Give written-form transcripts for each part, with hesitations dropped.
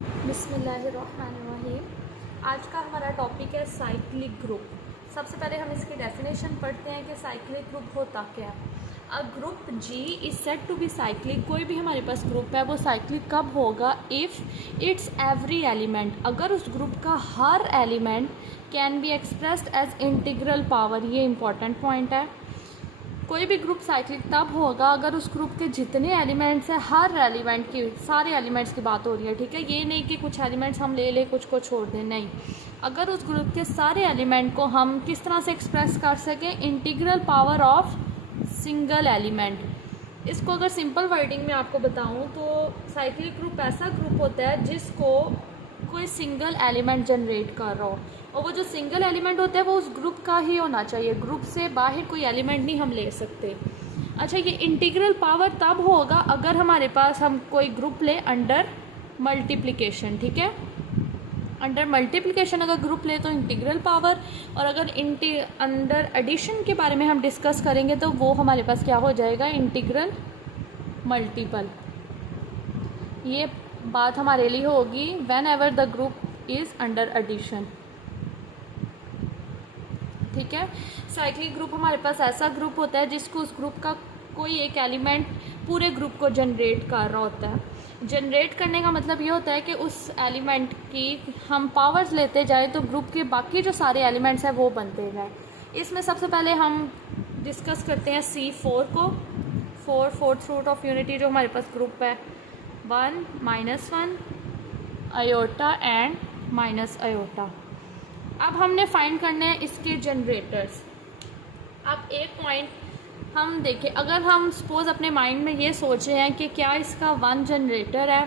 बिस्मिल्लाहिर्रहमानिर्रहीम। आज का हमारा टॉपिक है साइक्लिक ग्रुप। सबसे पहले हम इसकी डेफिनेशन पढ़ते हैं कि साइक्लिक ग्रुप होता क्या है। A group G is said to be cyclic. कोई भी हमारे पास ग्रुप है वो साइक्लिक कब होगा? इफ़ इट्स एवरी एलिमेंट, अगर उस ग्रुप का हर element can be expressed as integral power. ये इंपॉर्टेंट पॉइंट है। कोई भी ग्रुप साइक्लिक तब होगा अगर उस ग्रुप के जितने एलिमेंट्स हैं, हर एलिमेंट की, सारे एलिमेंट्स की बात हो रही है, ठीक है। ये नहीं कि कुछ एलिमेंट्स हम ले लें, कुछ को छोड़ दें, नहीं। अगर उस ग्रुप के सारे एलिमेंट को हम किस तरह से एक्सप्रेस कर सकें? Integral power of single element. इसको अगर सिंपल वर्डिंग में आपको बताऊं तो साइक्लिक ग्रुप ऐसा ग्रुप होता है जिसको कोई सिंगल एलिमेंट जनरेट कर रहा हो, और वो जो सिंगल एलिमेंट होता है वो उस ग्रुप का ही होना चाहिए। ग्रुप से बाहर कोई एलिमेंट नहीं हम ले सकते। अच्छा, ये इंटीग्रल पावर तब होगा अगर हमारे पास हम कोई ग्रुप ले अंडर मल्टीप्लिकेशन, ठीक है। अंडर मल्टीप्लिकेशन अगर ग्रुप ले तो इंटीग्रल पावर, और अगर अंडर एडिशन के बारे में हम डिस्कस करेंगे तो वो हमारे पास क्या हो जाएगा? Integral multiple. ये बात हमारे लिए होगी whenever the group is under addition, ठीक है। साइक्लिक ग्रुप हमारे पास ऐसा ग्रुप होता है जिसको उस ग्रुप का कोई एक एलिमेंट पूरे ग्रुप को जनरेट कर रहा होता है। जनरेट करने का मतलब ये होता है कि उस एलिमेंट की हम पावर्स लेते जाए तो ग्रुप के बाकी जो सारे एलिमेंट्स हैं वो बनते जाए। इसमें सबसे पहले हम डिस्कस करते हैं C4 को। फोर्थ रूट ऑफ यूनिटी जो हमारे पास ग्रुप है, 1 -1 आयोटा एंड माइनस आयोटा। अब हमने फाइंड करने हैं इसके जनरेटर्स। अब एक पॉइंट हम देखें, अगर हम सपोज अपने माइंड में ये सोच रहे हैं कि क्या इसका 1 जनरेटर है,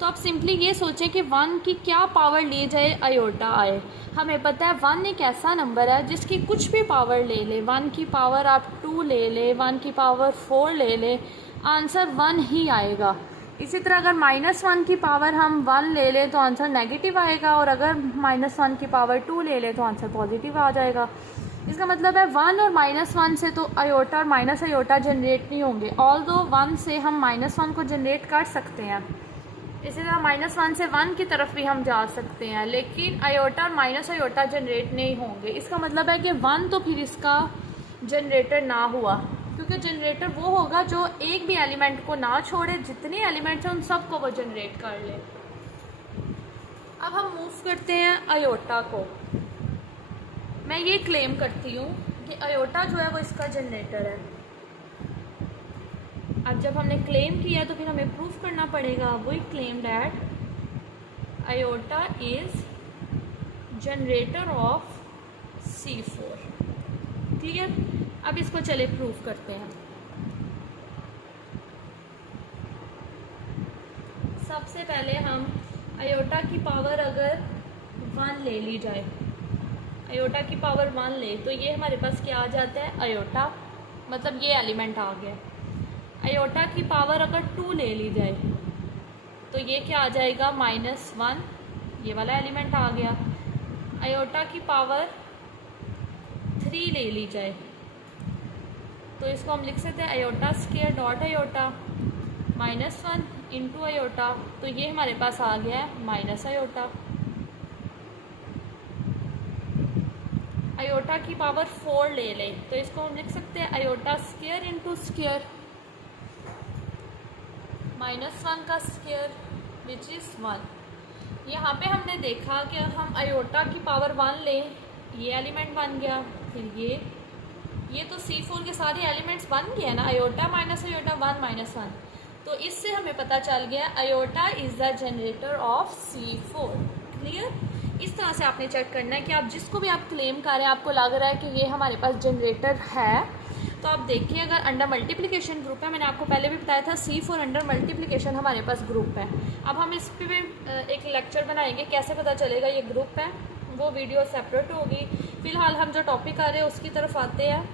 तो आप सिंपली ये सोचें कि 1 की क्या पावर ली जाए आयोटा आए। हमें पता है 1 एक ऐसा नंबर है जिसकी कुछ भी पावर ले ले, 1 की पावर आप 2 ले ले, 1 की पावर 4 ले ले, आंसर 1 ही आएगा। इसी तरह अगर -1 की पावर हम 1 ले लें तो आंसर नेगेटिव आएगा, और अगर -1 की पावर 2 ले लें तो आंसर पॉजिटिव आ जाएगा। इसका मतलब है 1 और -1 से तो आयोटा और माइनस आयोटा जनरेट नहीं होंगे। ऑल्दो 1 से हम -1 को जनरेट कर सकते हैं, इसी तरह -1 से 1 की तरफ भी हम जा सकते हैं, लेकिन आयोटा और माइनस आयोटा जनरेट नहीं होंगे। इसका मतलब है कि 1 तो फिर इसका जनरेटर ना हुआ, क्योंकि जनरेटर वो होगा जो एक भी एलिमेंट को ना छोड़े, जितने एलिमेंट्स हैं उन सब को वो जनरेट कर ले। अब हम मूव करते हैं आयोटा को। मैं ये क्लेम करती हूँ कि आयोटा जो है वो इसका जनरेटर है। अब जब हमने क्लेम किया तो फिर हमें प्रूफ करना पड़ेगा। We claim that iota is generator of C4। Clear? अब इसको चले प्रूफ करते हैं। सबसे पहले हम आयोटा की पावर अगर 1 ले ली जाए, आयोटा की पावर 1 ले तो ये हमारे पास क्या आ जाता है? आयोटा, मतलब ये एलिमेंट आ गया। आयोटा की पावर अगर 2 ले ली जाए तो ये क्या आ जाएगा? -1, ये वाला एलिमेंट आ गया। आयोटा की पावर 3 ले ली जाए तो इसको हम लिख सकते हैं iota square dot iota -1 into iota, तो ये हमारे पास आ गया है माइनस आयोटा। आयोटा की पावर 4 ले लें तो इसको हम लिख सकते हैं आयोटा स्क्वायर इंटू स्क्वायर, -1 का स्क्वायर विच इज़ 1। यहाँ पे हमने देखा कि हम आयोटा की पावर 1 लें, ये एलिमेंट बन गया, फिर ये तो C4 के सारे एलिमेंट्स बन गए ना, आयोटा माइनस आयोटा 1 -1। तो इससे हमें पता चल गया iota is the generator of C4। Clear? इस तरह से आपने चेक करना है कि आप जिसको भी आप क्लेम कर रहे हैं, आपको लग रहा है कि ये हमारे पास जनरेटर है, तो आप देखिए अगर अंडर मल्टीप्लिकेशन ग्रुप है, मैंने आपको पहले भी बताया था C4 अंडर मल्टीप्लिकेशन हमारे पास ग्रुप है। अब हम इस पर भी एक लेक्चर बनाएंगे कैसे पता चलेगा ये ग्रुप है, वो वीडियो सेपरेट होगी। फ़िलहाल हम जो टॉपिक आ रहे हैं उसकी तरफ आते हैं।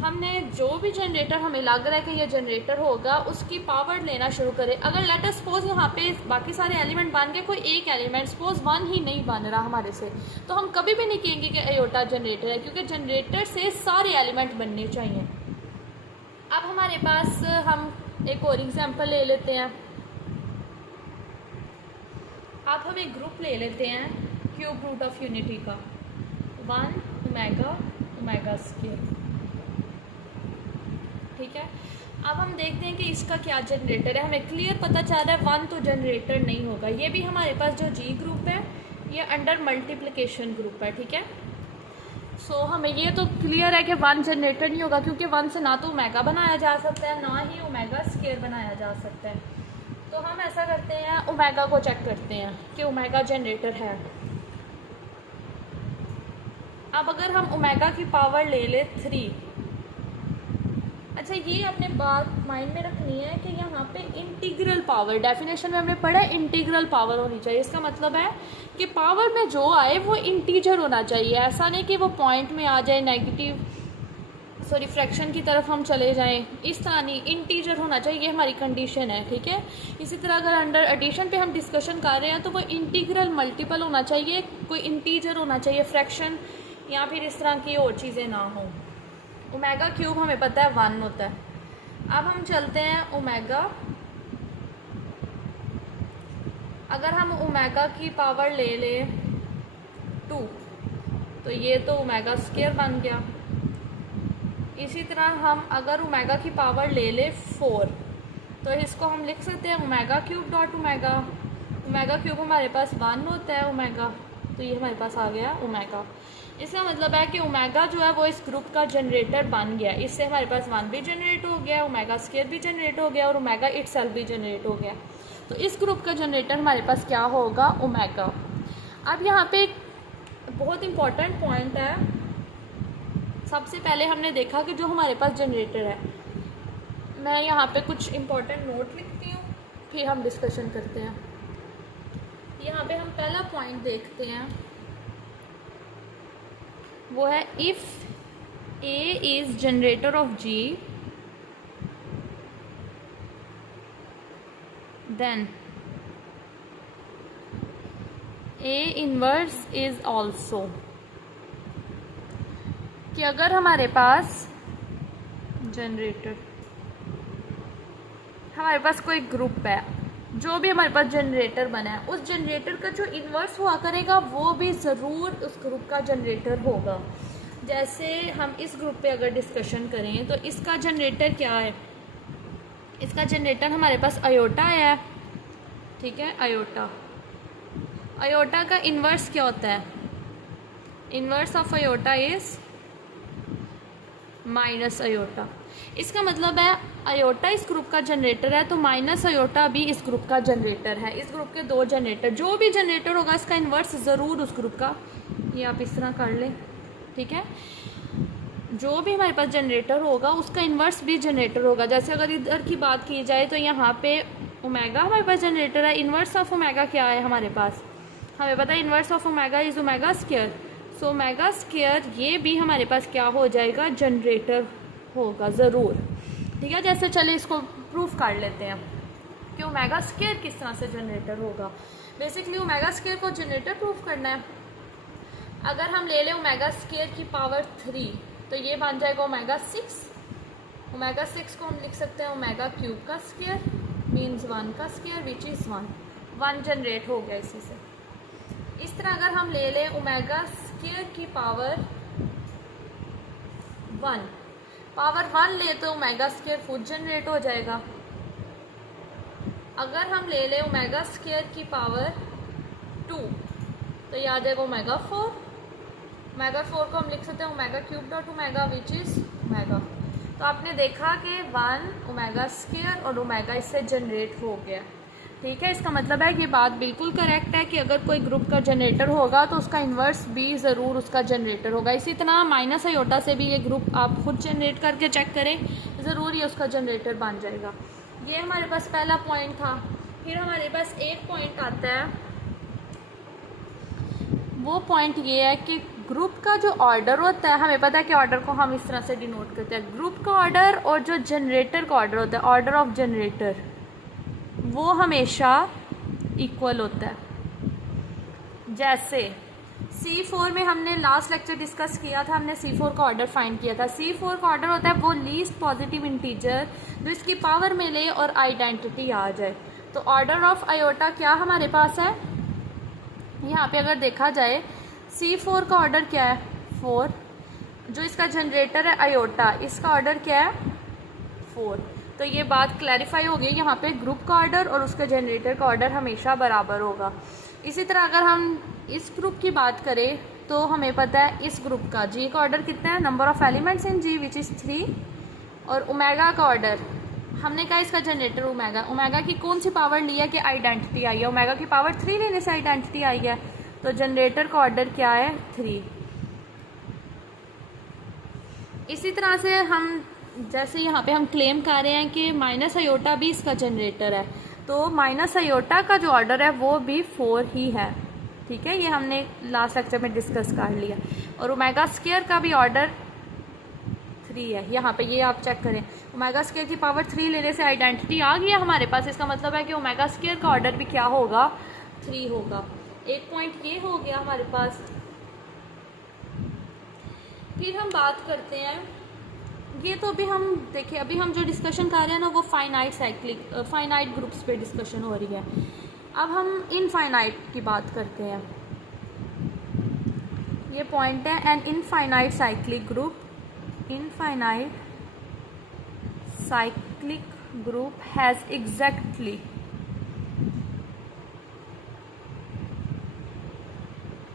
हमने जो भी जनरेटर हमें लग रहा है कि ये जनरेटर होगा उसकी पावर लेना शुरू करें। अगर लेट अस सपोज यहाँ पे बाकी सारे एलिमेंट बन गए, कोई एक एलिमेंट सपोज 1 ही नहीं बन रहा हमारे से, तो हम कभी भी नहीं कहेंगे कि आयोटा जनरेटर है, क्योंकि जनरेटर से सारे एलिमेंट बनने चाहिए। अब हमारे पास हम एक और एग्जांपल ले लेते हैं। अब हम एक ग्रुप ले लेते हैं क्यूब रूट ऑफ यूनिटी का 1 ओमेगा ओमेगा स्क्वायर। ठीक है, अब हम देखते हैं कि इसका क्या जनरेटर है। हमें क्लियर पता चल रहा है 1 तो जनरेटर नहीं होगा। ये भी हमारे पास जो जी ग्रुप है ये अंडर मल्टीप्लिकेशन ग्रुप है। ठीक है, सो हमें ये तो क्लियर है कि 1 जनरेटर नहीं होगा, क्योंकि 1 से ना तो ओमेगा बनाया जा सकता है ना ही ओमेगा स्क्वायर बनाया जा सकता है। तो हम ऐसा करते हैं, ओमेगा को चेक करते हैं कि ओमेगा जनरेटर है। अब अगर हम ओमेगा की पावर ले ले 3, अच्छा ये अपने बात माइंड में रखनी है कि यहाँ पे इंटीग्रल पावर, डेफिनेशन में हमने पढ़ा है इंटीग्रल पावर होनी चाहिए। इसका मतलब है कि पावर में जो आए वो इंटीजर होना चाहिए। ऐसा नहीं कि वो पॉइंट में आ जाए, नेगेटिव फ्रैक्शन की तरफ हम चले जाएं, इस तरह नहीं, इंटीजर होना चाहिए, ये हमारी कंडीशन है। ठीक है, इसी तरह अगर अंडर एडिशन पे हम डिस्कशन कर रहे हैं तो वो इंटीग्रल मल्टीपल होना चाहिए, कोई इंटीजर होना चाहिए, फ्रैक्शन या फिर इस तरह की और चीज़ें ना हों। ओमेगा क्यूब हमें पता है 1 होता है। अब हम चलते हैं ओमेगा, अगर हम ओमेगा की पावर ले ले 2 तो ये तो ओमेगा स्क्वायर बन गया। इसी तरह हम अगर ओमेगा की पावर ले ले 4 तो इसको हम लिख सकते हैं omega cube dot omega. Omega cube हमारे पास 1 होता है ओमेगा, तो ये हमारे पास आ गया ओमेगा। इसका मतलब है कि ओमेगा जो है वो इस ग्रुप का जनरेटर बन गया। इससे हमारे पास 1 भी जनरेट हो गया, ओमेगा स्क्वायर भी जनरेट हो गया और ओमेगा इटसेल्फ भी जनरेट हो गया। तो इस ग्रुप का जनरेटर हमारे पास क्या होगा, ओमेगा। अब यहाँ पे एक बहुत इम्पॉर्टेंट पॉइंट है। सबसे पहले हमने देखा कि जो हमारे पास जनरेटर है, मैं यहाँ पे कुछ इम्पॉर्टेंट नोट लिखती हूँ फिर हम डिस्कशन करते हैं। यहाँ पे हम पहला पॉइंट देखते हैं, वो है if a is generator of G then a inverse is also. कि अगर हमारे पास जनरेटर, हमारे पास कोई ग्रुप है, जो भी हमारे पास जनरेटर बना है, उस जनरेटर का जो इन्वर्स हुआ करेगा वो भी ज़रूर उस ग्रुप का जनरेटर होगा। जैसे हम इस ग्रुप पे अगर डिस्कशन करें तो इसका जनरेटर क्या है, इसका जनरेटर हमारे पास आयोटा है। ठीक है, आयोटा, आयोटा का इन्वर्स क्या होता है, inverse of iota is minus iota. इसका मतलब है आयोटा इस ग्रुप का जनरेटर है तो माइनस आयोटा भी इस ग्रुप का जनरेटर है। इस ग्रुप के दो जनरेटर, जो भी जनरेटर होगा इसका इन्वर्स ज़रूर उस ग्रुप का, ये आप इस तरह कर लें। ठीक है, जो भी हमारे पास जनरेटर होगा उसका इन्वर्स भी जनरेटर होगा। जैसे अगर इधर की बात की जाए तो यहाँ पे ओमेगा हमारे पास जनरेटर है, इन्वर्स ऑफ ओमेगा क्या है हमारे पास, हमें पता है inverse of omega is omega square. So omega square ये भी हमारे पास क्या हो जाएगा, जनरेटर होगा ज़रूर। ठीक है, जैसे चले इसको प्रूफ कर लेते हैं कि ओमेगा स्क्वायर किस तरह से जनरेटर होगा। बेसिकली ओमेगा स्क्वायर को जनरेटर प्रूफ करना है। अगर हम ले लें ओमेगा स्क्वायर की पावर 3 तो ये बन जाएगा ओमेगा 6। ओमेगा 6 को हम लिख सकते हैं ओमेगा क्यूब का स्क्वायर, मीन्स 1 का स्क्वायर विच इज़ 1 जनरेट हो गया इसी से। इस तरह अगर हम ले लें ओमेगा स्क्वायर की पावर 1 ले तो ओमेगा स्क्वायर खुद जनरेट हो जाएगा। अगर हम ले लें ओमेगा स्क्वायर की पावर 2 तो ये आ जाएगा ओमेगा 4। ओमेगा 4 को हम लिख सकते हैं omega cube dot omega which is omega. तो आपने देखा कि 1 ओमेगा स्क्वायर और ओमेगा इससे जनरेट हो गया। ठीक है, इसका मतलब है कि बात बिल्कुल करेक्ट है कि अगर कोई ग्रुप का जनरेटर होगा तो उसका इन्वर्स भी ज़रूर उसका जनरेटर होगा। इसी तरह माइनस आयोटा से भी ये ग्रुप आप खुद जनरेट करके चेक करें, ज़रूर ये उसका जनरेटर बन जाएगा। ये हमारे पास पहला पॉइंट था। फिर हमारे पास एक पॉइंट आता है, वो पॉइंट ये है कि ग्रुप का जो ऑर्डर होता है, हमें पता है कि ऑर्डर को हम इस तरह से डिनोट करते हैं, ग्रुप का ऑर्डर और जो जनरेटर का ऑर्डर होता है, ऑर्डर ऑफ जनरेटर, वो हमेशा इक्वल होता है। जैसे C4 में हमने लास्ट लेक्चर डिस्कस किया था, हमने C4 का ऑर्डर फाइंड किया था। C4 का ऑर्डर होता है वो लीस्ट पॉजिटिव इंटीजर जो इसकी पावर में ले और आइडेंटिटी आ जाए। तो ऑर्डर ऑफ आयोटा क्या हमारे पास है, यहाँ पे अगर देखा जाए C4 का ऑर्डर क्या है 4, जो इसका जनरेटर है आयोटा, इसका ऑर्डर क्या है 4। तो ये बात क्लैरिफाई हो गई, यहाँ पे ग्रुप का ऑर्डर और उसके जनरेटर का ऑर्डर हमेशा बराबर होगा। इसी तरह अगर हम इस ग्रुप की बात करें तो हमें पता है इस ग्रुप का जी का ऑर्डर कितना है, number of elements in G which is 3, और ओमेगा का ऑर्डर हमने कहा इसका जनरेटर ओमेगा, ओमेगा की कौन सी पावर ली है कि आइडेंटिटी आई है, ओमेगा की पावर 3 लेने से आइडेंटिटी आई है, तो जनरेटर का ऑर्डर क्या है 3। इसी तरह से हम जैसे यहाँ पे हम क्लेम कर रहे हैं कि माइनस आयोटा भी इसका जनरेटर है, तो माइनस आयोटा का जो ऑर्डर है वो भी 4 ही है, ठीक है, ये हमने लास्ट लेक्चर में डिस्कस कर लिया। और ओमेगा स्क्वायर का भी ऑर्डर 3 है, यहाँ पे ये आप चेक करें, ओमेगा स्क्वायर की पावर 3 लेने से आइडेंटिटी आ गई है हमारे पास, इसका मतलब है कि ओमेगा स्क्वायर का ऑर्डर भी क्या होगा 3 होगा। एक पॉइंट ये हो गया हमारे पास। फिर हम बात करते हैं, ये तो अभी हम देखिए, अभी हम जो डिस्कशन कर रहे हैं ना वो फाइनाइट ग्रुप्स पे डिस्कशन हो रही है। अब हम इनफाइनाइट की बात करते हैं। ये पॉइंट है an infinite cyclic group, infinite cyclic group has exactly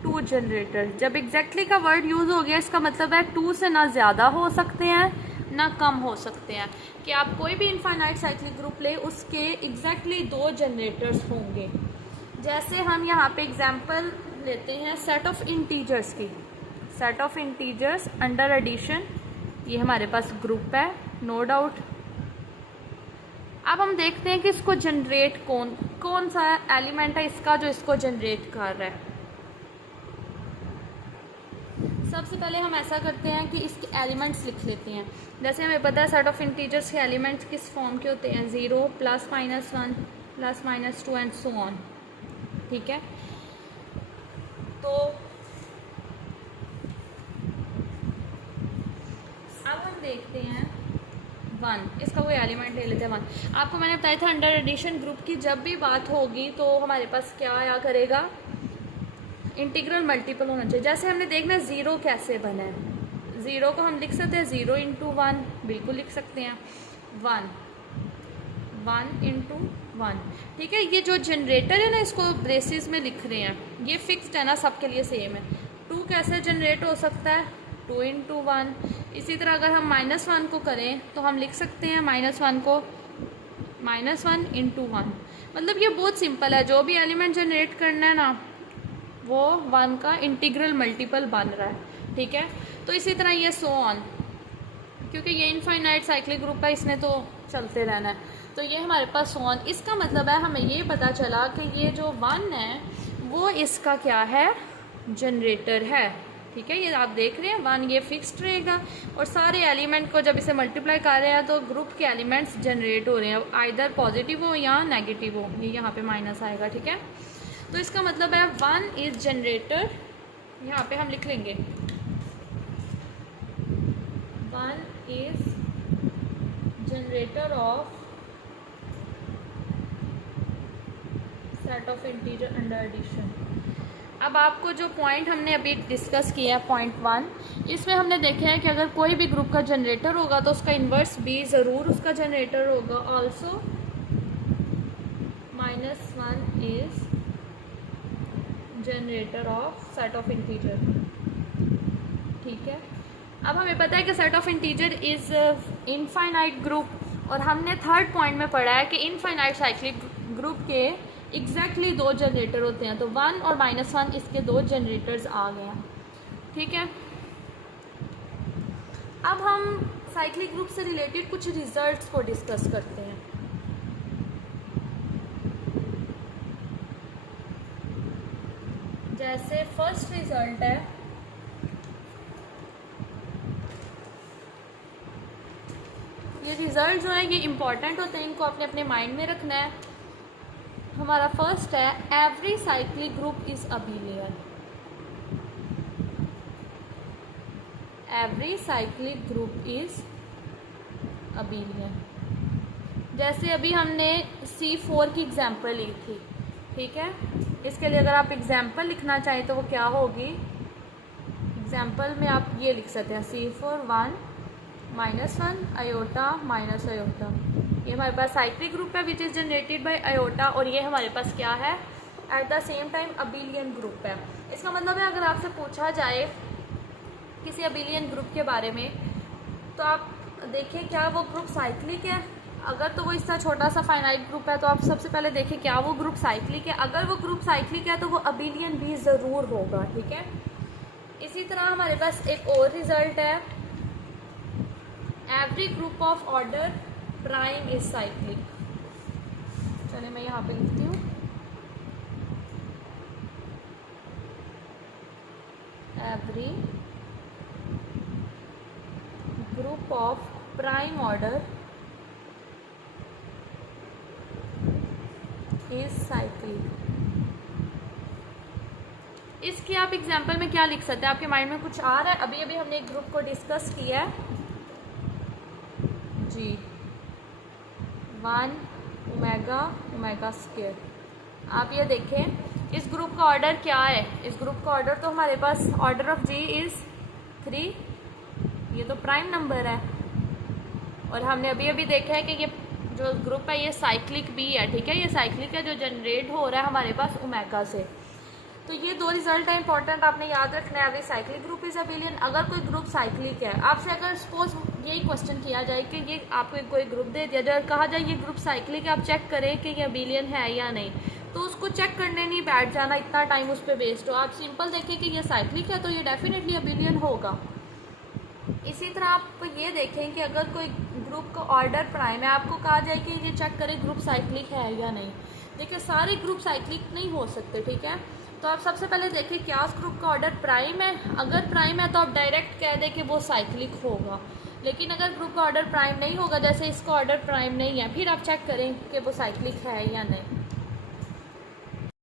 two generator. जब एग्जैक्टली का वर्ड यूज हो गया इसका मतलब है 2 से ना ज़्यादा हो सकते हैं ना कम हो सकते हैं, कि आप कोई भी इनफाइनाइट साइक्लिक ग्रुप ले उसके एग्जैक्टली 2 जनरेटर्स होंगे। जैसे हम यहाँ पे एग्जांपल लेते हैं सेट ऑफ इंटीजर्स की, set of integers under addition, ये हमारे पास ग्रुप है नो डाउट। अब हम देखते हैं कि इसको जनरेट कौन सा एलिमेंट है इसका जो इसको जनरेट कर रहा है। सबसे पहले हम ऐसा करते हैं कि इसके एलिमेंट्स लिख लेते हैं। जैसे हमें पता है सेट ऑफ इंटीजर्स के एलिमेंट्स किस फॉर्म के होते हैं, 0 +-1 +-2 एंड सो ऑन, ठीक है। तो अब हम देखते हैं 1, इसका कोई एलिमेंट ले लेते हैं 1। आपको मैंने बताया था अंडर एडिशन ग्रुप की जब भी बात होगी तो हमारे पास क्या आया करेगा, इंटीग्रल मल्टीपल होना चाहिए। जैसे हमने देखना 0 कैसे बना है, 0 को हम लिख सकते हैं 0 × 1, बिल्कुल लिख सकते हैं 1 × 1, ठीक है। ये जो जनरेटर है ना इसको ब्रेसिस में लिख रहे हैं, ये फिक्स्ड है ना, सबके लिए सेम है। 2 कैसे जनरेट हो सकता है 2 × 1। इसी तरह अगर हम -1 को करें तो हम लिख सकते हैं -1 को -1 × 1। मतलब ये बहुत सिंपल है, जो भी एलिमेंट जनरेट करना है ना वो 1 का इंटीग्रल मल्टीपल बन रहा है, ठीक है। तो इसी तरह ये सो ऑन, क्योंकि ये इनफाइनाइट साइक्लिक ग्रुप है, इसने तो चलते रहना है, तो ये हमारे पास सो ऑन। इसका मतलब है हमें ये पता चला कि ये जो 1 है वो इसका क्या है जनरेटर है, ठीक है। ये आप देख रहे हैं 1 ये फिक्स्ड रहेगा और सारे एलिमेंट को जब इसे मल्टीप्लाई कर रहे हैं तो ग्रुप के एलिमेंट्स जनरेट हो रहे हैं, आइदर पॉजिटिव हो या नेगेटिव हो, ये यहाँ पे माइनस आएगा, ठीक है। तो इसका मतलब है 1 इज जनरेटर, यहाँ पे हम लिख लेंगे 1 is generator of set of integer under addition. अब आपको जो पॉइंट हमने अभी डिस्कस किया है पॉइंट 1, इसमें हमने देखा है कि अगर कोई भी ग्रुप का जनरेटर होगा तो उसका इन्वर्स भी ज़रूर उसका जनरेटर होगा। Also -1 is generator of set of integer, ठीक है। अब हमें पता है कि set of integer is infinite group, और हमने थर्ड पॉइंट में पढ़ा है कि इनफाइनाइट साइक्लिक ग्रुप के एग्जैक्टली 2 जनरेटर होते हैं, तो 1 और -1 इसके 2 जनरेटर्स आ गए हैं, ठीक है। अब हम साइक्लिक ग्रुप से रिलेटेड कुछ रिजल्ट्स को डिस्कस करते हैं। जैसे फर्स्ट रिजल्ट है ये रिजल्ट जो है ये इम्पॉर्टेंट होते हैं, इनको अपने अपने माइंड में रखना है। हमारा फर्स्ट है every cyclic group is abelian, every cyclic group is abelian. जैसे अभी हमने C4 की एग्जांपल ली थी, ठीक है, इसके लिए अगर आप एग्जाम्पल लिखना चाहें तो वो क्या होगी, एग्जाम्पल में आप ये लिख सकते हैं C4 1 आयोटा माइनस आयोटा। ये हमारे पास साइक्लिक ग्रुप है which is generated by iota, और ये हमारे पास क्या है, at the same time abelian group है। इसका मतलब है अगर आपसे पूछा जाए किसी अबिलियन ग्रुप के बारे में तो आप देखें क्या वो ग्रुप साइक्लिक है। अगर तो वो इतना छोटा सा फाइनाइट ग्रुप है तो आप सबसे पहले देखें क्या वो ग्रुप साइक्लिक है। अगर वो ग्रुप साइक्लिक है तो वो अबिलियन भी ज़रूर होगा, ठीक है। इसी तरह हमारे पास एक और रिजल्ट है, every group of order prime is cyclic. चलिए मैं यहाँ पे लिखती हूँ, every group of prime order is cyclic. इसके आप एग्जाम्पल में क्या लिख सकते हैं, आपके माइंड में कुछ आ रहा है? अभी अभी हमने एक ग्रुप को डिस्कस किया है जी, 1 ओमेगा ओमेगा स्क्वायर। आप ये देखें इस ग्रुप का ऑर्डर क्या है, इस ग्रुप का ऑर्डर तो हमारे पास ऑर्डर ऑफ जी इज़ 3, ये तो प्राइम नंबर है। और हमने अभी अभी देखा है कि ये जो ग्रुप है ये साइक्लिक भी है, ठीक है, ये साइक्लिक है जो जनरेट हो रहा है हमारे पास ओमेगा से। तो ये दो रिजल्ट है इंपॉर्टेंट, आपने याद रखना है। अभी साइक्लिक ग्रुप इज अबिलियन, अगर कोई ग्रुप साइक्लिक है, आपसे अगर सपोज यही क्वेश्चन किया जाए कि ये आपको कोई ग्रुप दे दिया जाए और कहा जाए ये ग्रुप साइक्लिक है, आप चेक करें कि ये अबिलियन है या नहीं, तो उसको चेक करने नहीं बैठ जाना, इतना टाइम उस पर वेस्ट हो। आप सिंपल देखें कि ये साइक्लिक है तो ये डेफिनेटली अबिलियन होगा। इसी तरह आप ये देखें कि अगर कोई ग्रुप का ऑर्डर प्राइम है, आपको कहा जाए कि ये चेक करें ग्रुप साइक्लिक है या नहीं। देखिए सारे ग्रुप साइक्लिक नहीं हो सकते, ठीक है। तो आप सबसे पहले देखिए क्या उस ग्रुप का ऑर्डर प्राइम है। अगर प्राइम है तो आप डायरेक्ट कह दें कि वो साइक्लिक होगा। लेकिन अगर ग्रुप का ऑर्डर प्राइम नहीं होगा, जैसे इसका ऑर्डर प्राइम नहीं है, फिर आप चेक करें कि वो साइक्लिक है या नहीं।